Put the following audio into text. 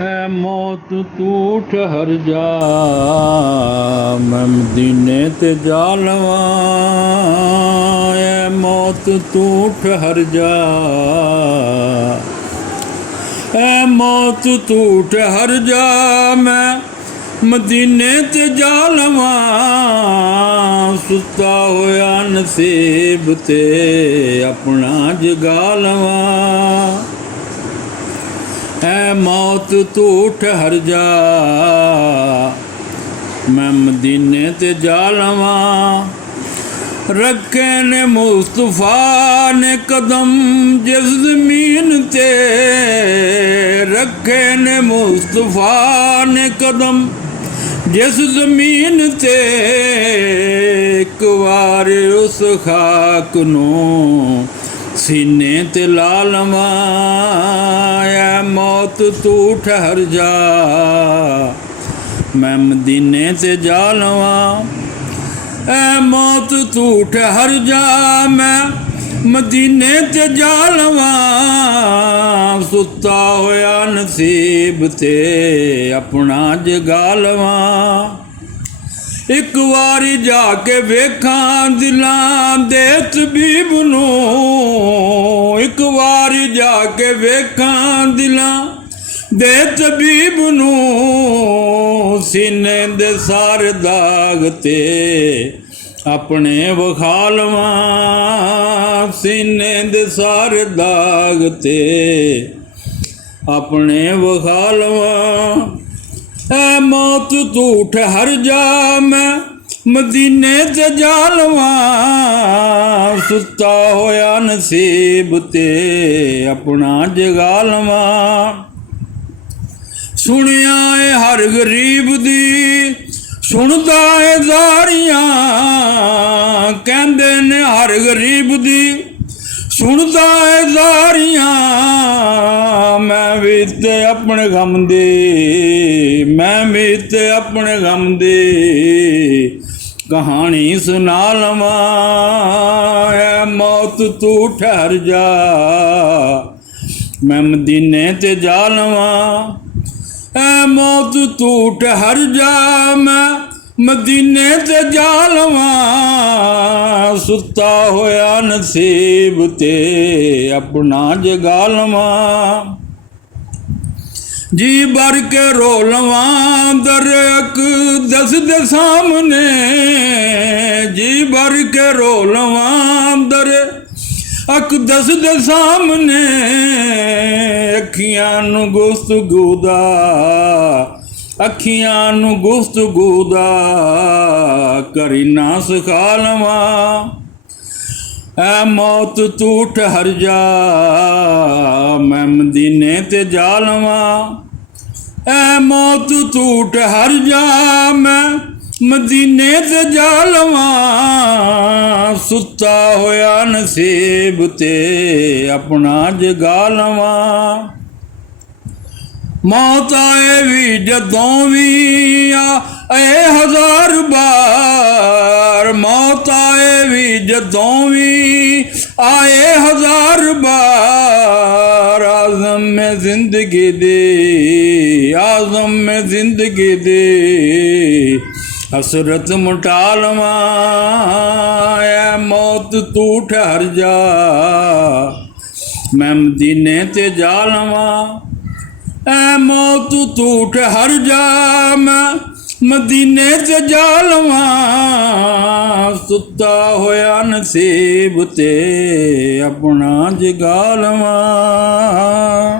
ऐ मौत तू ठहर जा, मैं मदीने ते जा लवां। ऐ मौत तू ठहर जा, ऐ मौत तू ठहर जा, मैं मदीने ते जा लवां। सुता होया नसीब ते अपना जगा लवां। ऐ मौत तू ठहर जा, मैं मदीने ते जा लवां। रखे ने मुस्तफा ने कदम जिस ज़मीन ते, रखे ने मुस्तफा ने कदम जिस ज़मीन ते। एक बार उस खाक नूं सीने ते ला लवां। ऐ मौत तू ठहर जा, मैं मदीने ते जा लवां। ऐ मौत तू ठहर जा, मैं मदीने ते जा लवां। सुता होया नसीब ते अपना जगा लवां। एक वारी जाके वेखां दिलां दे तबीब नूं। एक वारी जाके वेखां दिलां दे तबीब नूं। सीने दे सारे दाग ते अपने विखा लवां। सीने दे सारे दाग ते अपने विखा लवां। ऐ मौत तू ठहर जा, मैं मदीने ते जा लवां। सुता होया नसीब ते अपना जगा लवां। सुनिया है हर गरीब दी, सुनदा है ज़ारियां। कहंदे ने हर गरीब दी, सुनदा है ज़ारियां। मैं भी ते अपने गम दे, मैं भी ते अपने गम दे कहानी सुना लवां। ऐ मौत तू ठहर जा, मैं मदीने ते जा लवां। ऐ मौत तू ठहर जा, मैं मदीने ते जा लवां। सुता होया नसीब ते अपना जगा लवां। जी भर के रो लवां दर अक़दस दे सामने। जी भर के रो लवां दर अक़दस दे सामने। अखियां नू गुफ्तगू दा, अखियां नू गुफ्तगू दा करीना सिखा लवां। ऐ मौत तू ठहर जा, मैं मदीने ते जा लवां। ऐ मौत तू ठहर जा, मैं मदीने ते जा लवां। सुता होया नसीब ते अपना जगा लवां। मौत आए भी जदों भी आए हजार बार। मौत आए भी जदों भी आए हजार बार। आज़म में जिंदगी दे, आज़म में जिंदगी दे हसरत मुटा लवां। ऐ मौत तू ठहर जा, मैं मदीने ते जा लवां। ऐ मौत तू ठहर जा, मैं मदीने ते जा लवां। सुता होया नसीब ते अपना जगा लवां।